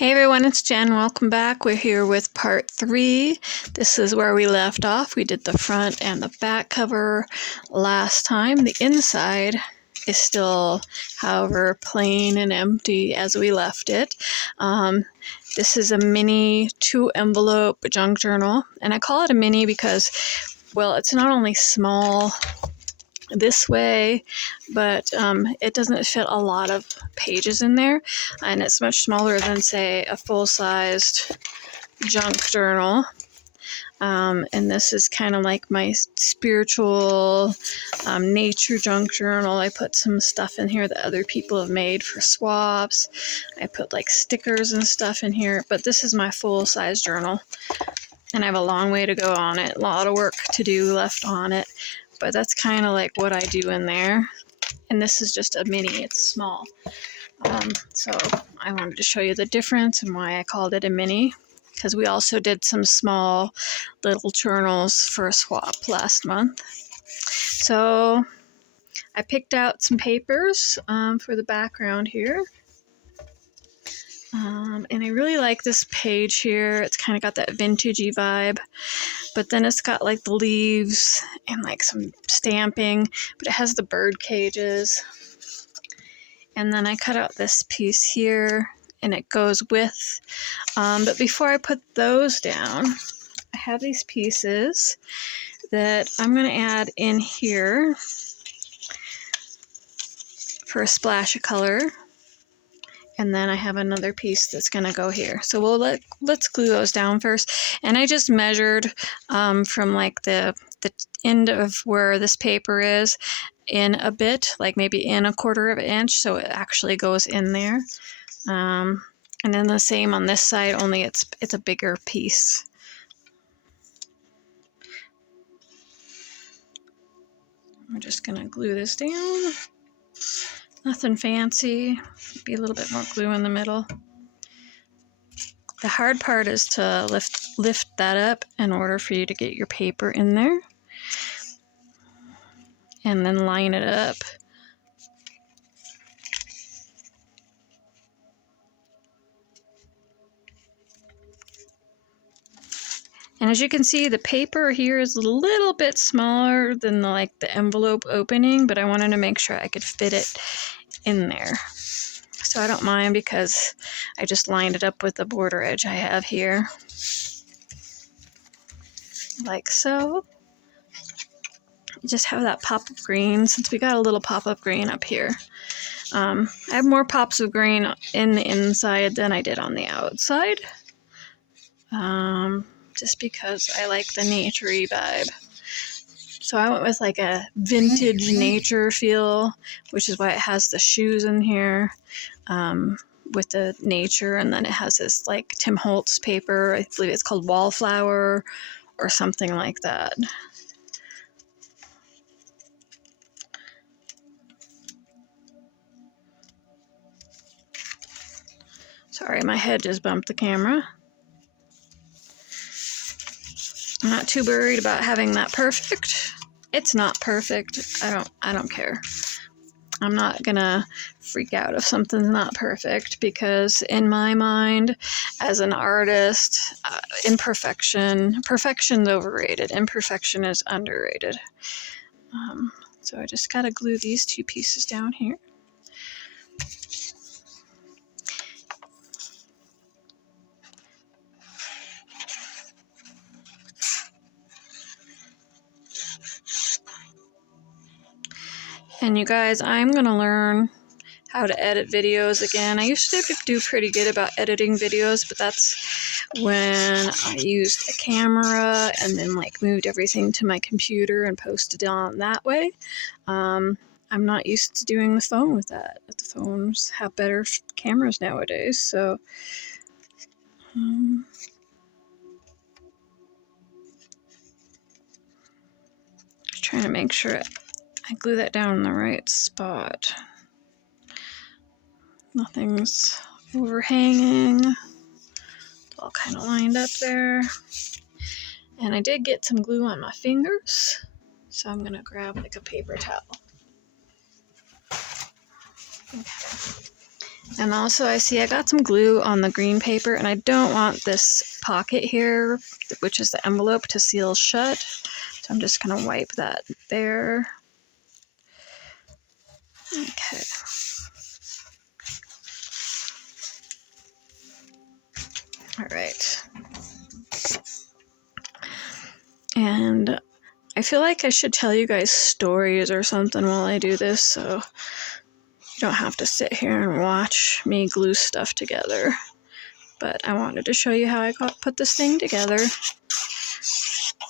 Hey everyone, it's Jen. Welcome back. We're here with part 3. This is where we left off. We did the front and the back cover last time. The inside is still, however, plain and empty as we left it. This is a mini 2-envelope junk journal, and I call it a mini because, well, it's not only small this way, but it doesn't fit a lot of pages in there, and it's much smaller than, say, a full-sized junk journal. And this is kind of like my spiritual nature junk journal. I put some stuff in here that other people have made for swaps. I put like stickers and stuff in here, but this is my full-size journal, and I have a long way to go on it, a lot of work to do left on it. But that's kind of like what I do in there. And this is just a mini, it's small. So I wanted to show you the difference and why I called it a mini, because we also did some small little journals for a swap last month. So I picked out some papers for the background here. And I really like this page here. It's kind of got that vintagey vibe, but then it's got like the leaves and like some stamping, but it has the bird cages. And then I cut out this piece here and it goes with, but before I put those down, I have these pieces that I'm going to add in here for a splash of color. And then I have another piece that's going to go here. So let's glue those down first. And I just measured from like the end of where this paper is in a bit, like maybe in 1/4 of an inch, so it actually goes in there. And then the same on this side, only it's a bigger piece. I'm just going to glue this down. Nothing fancy, be a little bit more glue in the middle. The hard part is to lift that up in order for you to get your paper in there. And then line it up. And as you can see, the paper here is a little bit smaller than the envelope opening, but I wanted to make sure I could fit it in there. So I don't mind because I just lined it up with the border edge I have here. Like so. Just have that pop of green, since we got a little pop of green up here. I have more pops of green in the inside than I did on the outside. Just because I like the naturey vibe. So I went with like a vintage nature feel, which is why it has the shoes in here with the nature, and then it has this like Tim Holtz paper. I believe it's called Wallflower or something like that. Sorry, my head just bumped the camera. I'm not too worried about having that perfect. It's not perfect. I don't care. I'm not gonna freak out if something's not perfect, because in my mind, as an artist, perfection's overrated. Imperfection is underrated. So I just gotta glue these 2 pieces down here. And you guys, I'm gonna learn how to edit videos again. I used to do pretty good about editing videos, but that's when I used a camera and then like moved everything to my computer and posted on that way. I'm not used to doing the phone with that. The phones have better cameras nowadays, so just trying to make sure I glue that down in the right spot. Nothing's overhanging. It's all kind of lined up there. And I did get some glue on my fingers, so I'm gonna grab like a paper towel. Okay. And also I see I got some glue on the green paper, and I don't want this pocket here, which is the envelope, to seal shut. So I'm just gonna wipe that there. Okay. All right. And I feel like I should tell you guys stories or something while I do this, so you don't have to sit here and watch me glue stuff together. But I wanted to show you how I put this thing together.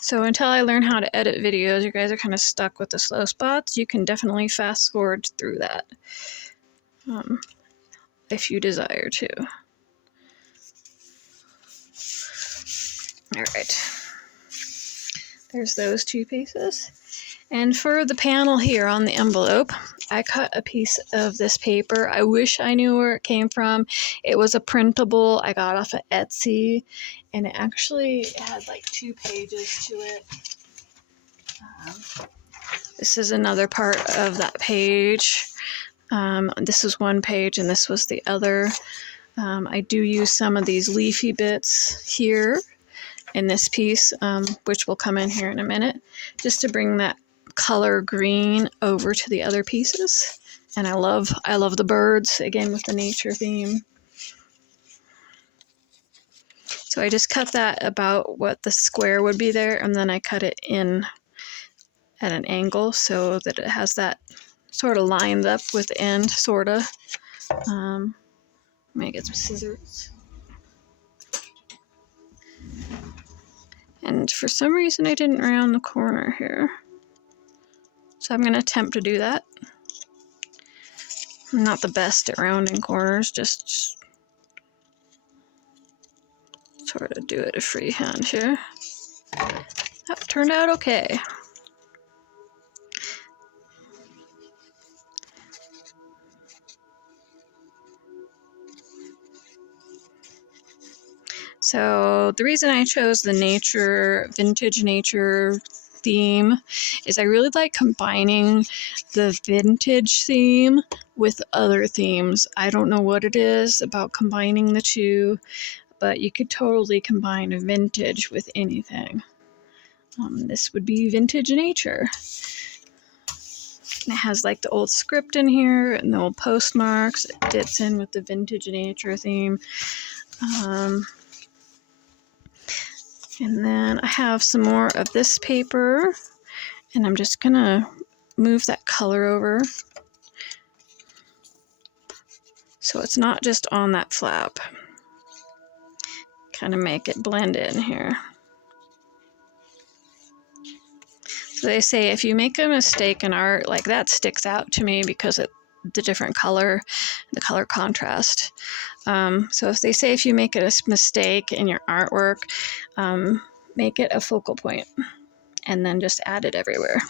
So until I learn how to edit videos, you guys are kind of stuck with the slow spots. You can definitely fast forward through that if you desire to. All right. There's those two pieces. And for the panel here on the envelope, I cut a piece of this paper. I wish I knew where it came from. It was a printable I got off of Etsy, and it actually had like 2 pages to it. This is another part of that page. This is one page and this was the other. I do use some of these leafy bits here in this piece, which will come in here in a minute, just to bring that color green over to the other pieces. And I love the birds, again with the nature theme. So I just cut that about what the square would be there, and then I cut it in at an angle so that it has that sort of lined up with the end, sort of. Let me get some scissors. And for some reason I didn't round the corner here. So I'm going to attempt to do that. I'm not the best at rounding corners, just sort of do it a freehand here. That turned out okay. So the reason I chose the vintage nature theme is I really like combining the vintage theme with other themes. I don't know what it is about combining the two, but you could totally combine a vintage with anything. This would be vintage nature. And it has like the old script in here and the old postmarks. It fits in with the vintage nature theme. And then I have some more of this paper, and I'm just gonna move that color over so it's not just on that flap. Kind of make it blend in here. So they say if you make a mistake in art, like that sticks out to me because of the different color, the color contrast. So if they say if you make a mistake in your artwork, make it a focal point and then just add it everywhere.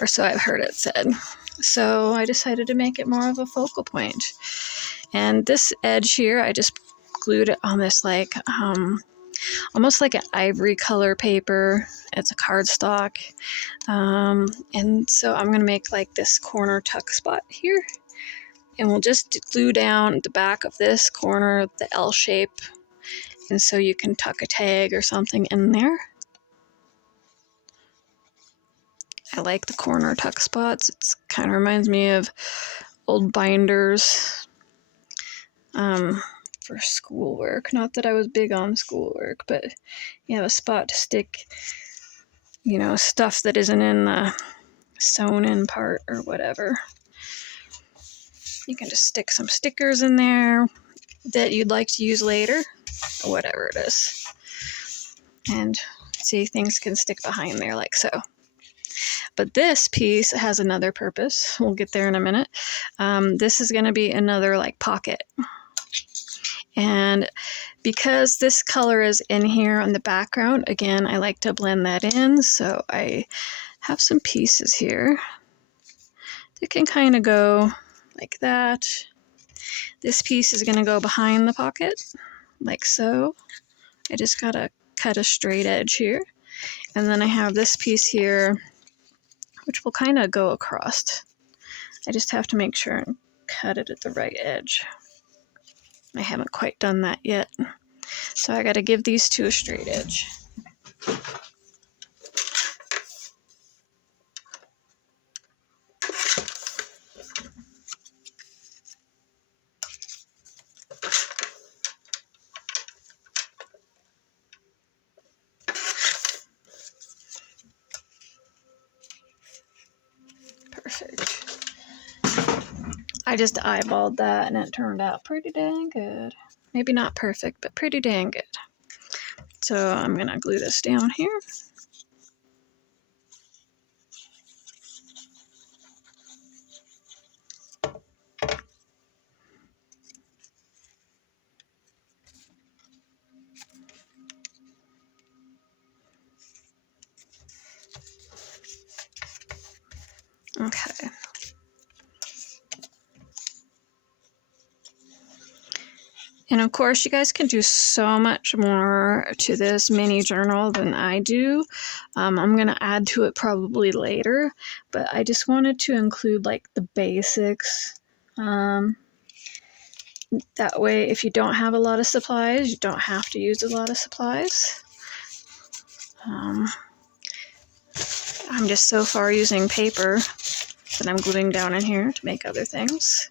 Or so I've heard it said. So I decided to make it more of a focal point. And this edge here, I just glued it on this like almost like an ivory color paper. It's a cardstock. And so I'm gonna make like this corner tuck spot here. And we'll just glue down the back of this corner, the L shape. And so you can tuck a tag or something in there. I like the corner tuck spots. It kind of reminds me of old binders for schoolwork. Not that I was big on schoolwork, but you have a spot to stick, you know, stuff that isn't in the sewn in part or whatever. You can just stick some stickers in there that you'd like to use later, or whatever it is. And see, things can stick behind there like so. But this piece has another purpose. We'll get there in a minute. This is going to be another like pocket. And because this color is in here on the background, again, I like to blend that in. So I have some pieces here that can kind of go like that. This piece is going to go behind the pocket, like so. I just got to cut a straight edge here. And then I have this piece here, which will kind of go across. I just have to make sure and cut it at the right edge. I haven't quite done that yet. So I got to give these two a straight edge. Perfect. I just eyeballed that and it turned out pretty dang good. Maybe not perfect, but pretty dang good. So I'm gonna glue this down here. Okay. And of course, you guys can do so much more to this mini journal than I do. I'm going to add to it probably later, but I just wanted to include like the basics. That way, if you don't have a lot of supplies, you don't have to use a lot of supplies. I'm just so far using paper that I'm gluing down in here to make other things.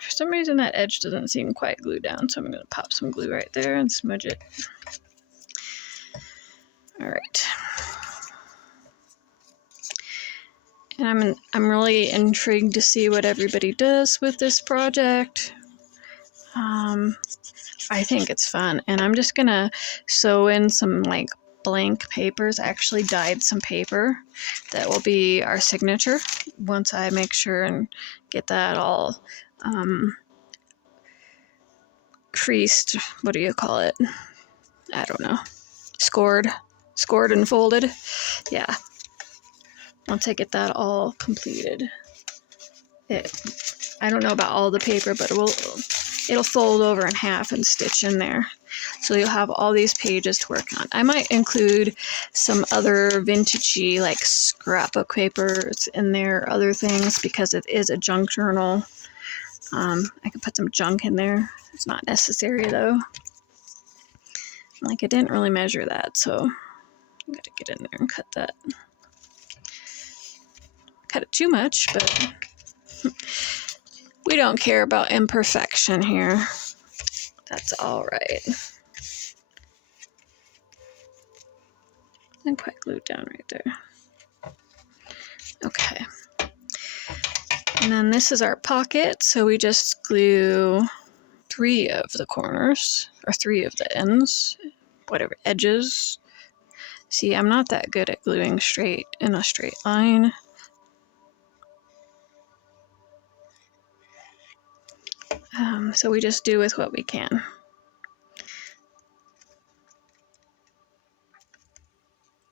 For some reason that edge doesn't seem quite glued down, so I'm going to pop some glue right there and smudge it. Alright. And I'm really intrigued to see what everybody does with this project. I think it's fun, and I'm just going to sew in some like blank papers. I actually dyed some paper that will be our signature once I make sure and get that all creased. What do you call it? I don't know. Scored and folded. Yeah. Once I get that all completed. I don't know about all the paper, but it'll fold over in half and stitch in there. So you'll have all these pages to work on. I might include some other vintagey like scrapbook papers in there, other things, because it is a junk journal. I could put some junk in there. It's not necessary though. Like I didn't really measure that, so I gotta get in there and cut that. Cut it too much, but we don't care about imperfection here. That's all right. And quite glued down right there. Okay. And then this is our pocket, so we just glue 3 of the corners, or 3 of the ends, whatever, edges. See, I'm not that good at gluing straight in a straight line. So we just do with what we can.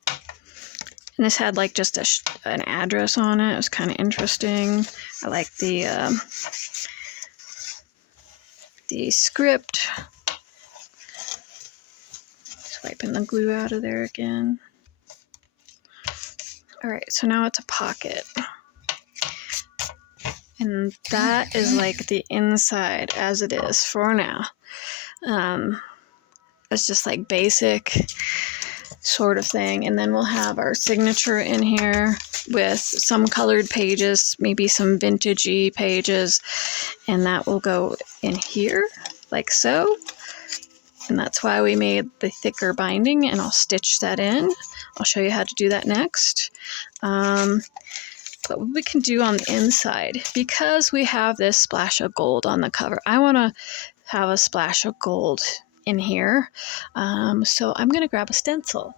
And this had like just an address on it. It was kind of interesting. I like the script. Swiping the glue out of there again. All right, so now it's a pocket. And that is like the inside as it is for now. It's just like basic sort of thing. And then we'll have our signature in here with some colored pages, maybe some vintagey pages. And that will go in here like so. And that's why we made the thicker binding, and I'll stitch that in. I'll show you how to do that next. But what we can do on the inside, because we have this splash of gold on the cover, I want to have a splash of gold in here. So I'm going to grab a stencil.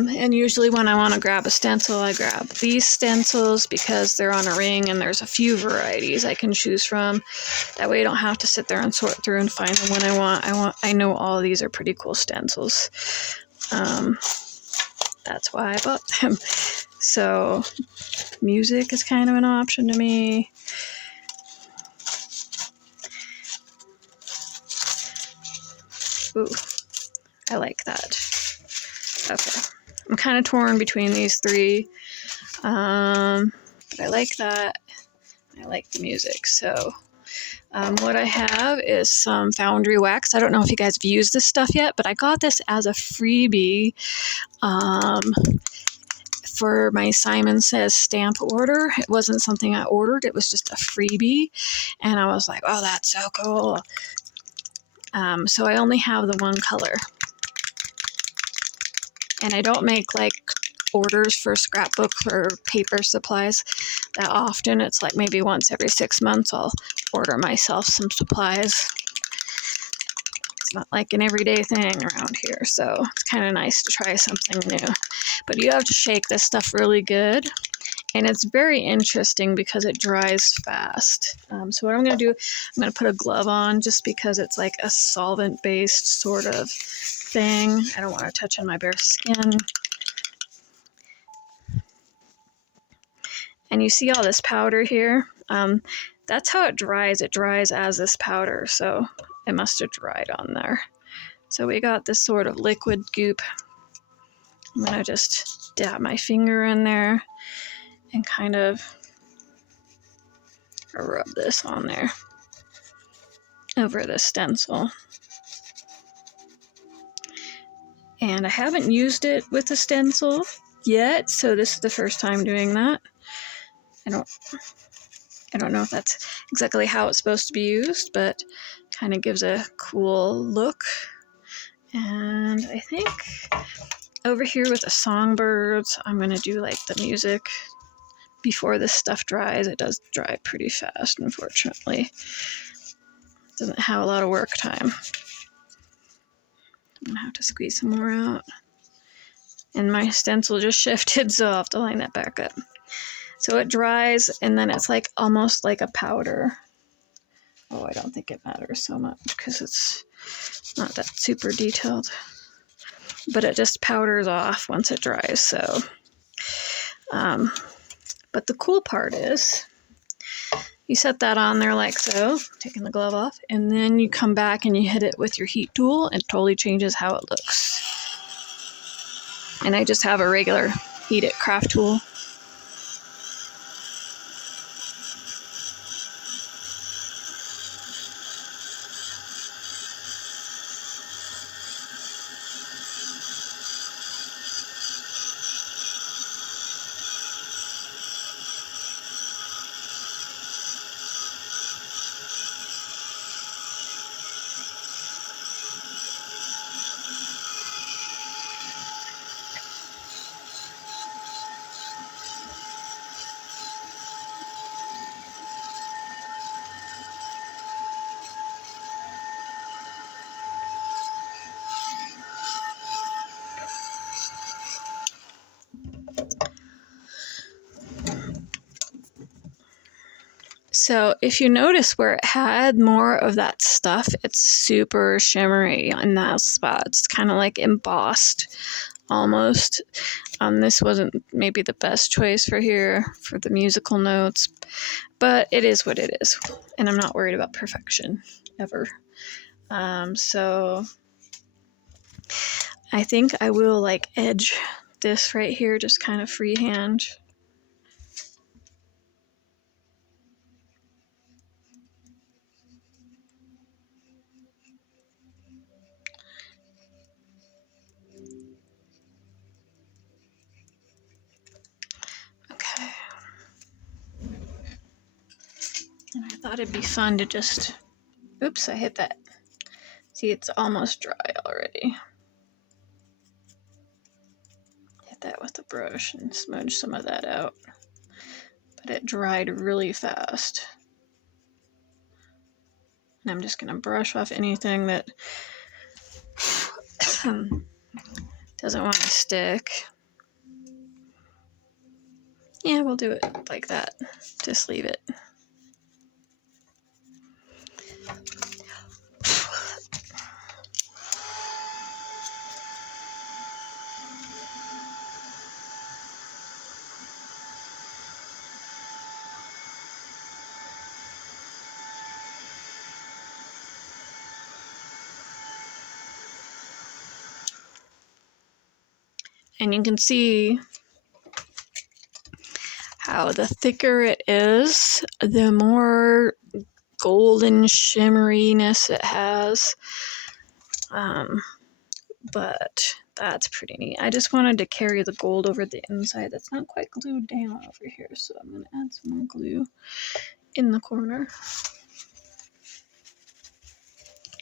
And usually when I want to grab a stencil, I grab these stencils because they're on a ring and there's a few varieties I can choose from. That way I don't have to sit there and sort through and find the one I want. I know all of these are pretty cool stencils. That's why I bought them. So music is kind of an option to me. Ooh, I like that. Okay, I'm kind of torn between these three, but I like that. I like the music. So what I have is some Foundry wax. I don't know if you guys have used this stuff yet, but I got this as a freebie for my Simon Says stamp order. It wasn't something I ordered, it was just a freebie. And I was like, oh, that's so cool. So I only have the one color. And I don't make like orders for scrapbook or paper supplies that often. It's like maybe once every 6 months I'll order myself some supplies. It's not like an everyday thing around here, so it's kind of nice to try something new. But you have to shake this stuff really good, and it's very interesting because it dries fast. So what I'm going to do, I'm going to put a glove on just because it's like a solvent-based sort of thing. I don't want to touch on my bare skin. And you see all this powder here? That's how it dries. It dries as this powder, so it must have dried on there. So we got this sort of liquid goop. I'm gonna just dab my finger in there and kind of rub this on there over the stencil. And I haven't used it with the stencil yet, so this is the first time doing that. I don't know if that's exactly how it's supposed to be used, but kind of gives a cool look. And I think over here with the songbirds, I'm going to do like the music before this stuff dries. It does dry pretty fast, unfortunately. It doesn't have a lot of work time. I'm going to have to squeeze some more out. And my stencil just shifted, so I'll have to line that back up. So it dries, and then it's like almost like a powder. Oh, I don't think it matters so much because it's not that super detailed. But it just powders off once it dries, so. But the cool part is, you set that on there like so, taking the glove off, and then you come back and you hit it with your heat tool, and it totally changes how it looks. And I just have a regular Heat It craft tool. So if you notice where it had more of that stuff, it's super shimmery in that spot. It's kind of like embossed almost. This wasn't maybe the best choice for here for the musical notes, but it is what it is. And I'm not worried about perfection ever. So I think I will like edge this right here, just kind of freehand. Okay. And I thought it'd be fun to just, oops, I hit that. See, it's almost dry already. Hit that with the brush and smudge some of that out. But it dried really fast. And I'm just going to brush off anything that doesn't want to stick. Yeah, we'll do it like that. Just leave it. And you can see how the thicker it is, the more golden shimmeriness it has. But that's pretty neat. I just wanted to carry the gold over the inside. That's not quite glued down over here, so I'm going to add some more glue in the corner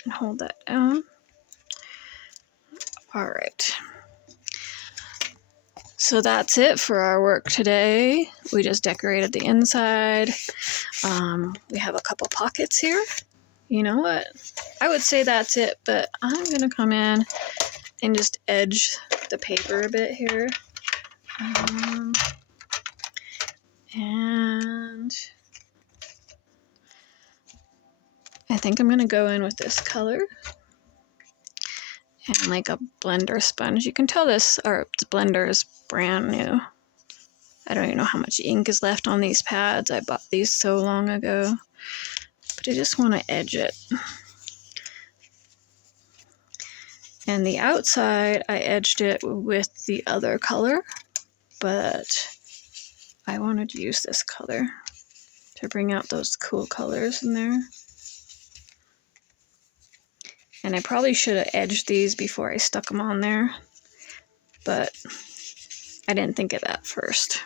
and hold that down. All right. So that's it for our work today. We just decorated the inside. We have a couple pockets here. You know what? I would say that's it, but I'm going to come in and just edge the paper a bit here. And I think I'm going to go in with this color and like a blender sponge. You can tell this blender is brand new. I don't even know how much ink is left on these pads. I bought these so long ago, but I just want to edge it. And the outside, I edged it with the other color, but I wanted to use this color to bring out those cool colors in there. And I probably should have edged these before I stuck them on there, but I didn't think of that first.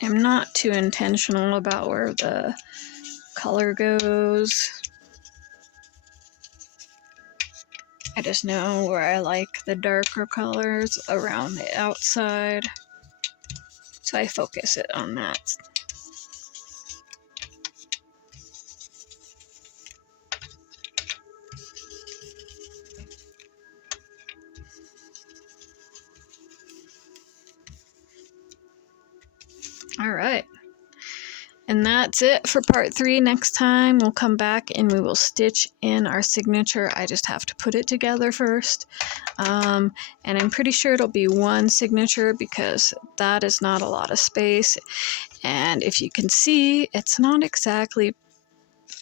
I'm not too intentional about where the color goes. I just know where I like the darker colors around the outside, so I focus it on that. All right. And that's it for part 3. Next time we'll come back and we will stitch in our signature. I just have to put it together first. And I'm pretty sure it'll be one signature because that is not a lot of space. And if you can see, it's not exactly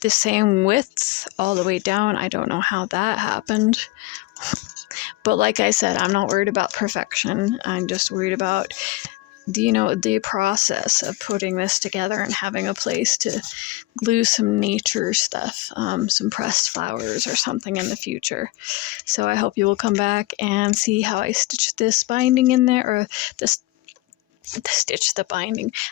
the same width all the way down. I don't know how that happened. But like I said, I'm not worried about perfection. I'm just worried about the process of putting this together and having a place to glue some nature stuff, some pressed flowers or something in the future. So I hope you will come back and see how I stitch this binding in there, or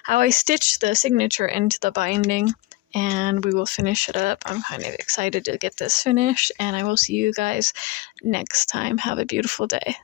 how I stitch the signature into the binding, and we will finish it up. I'm kind of excited to get this finished, and I will see you guys next time. Have a beautiful day.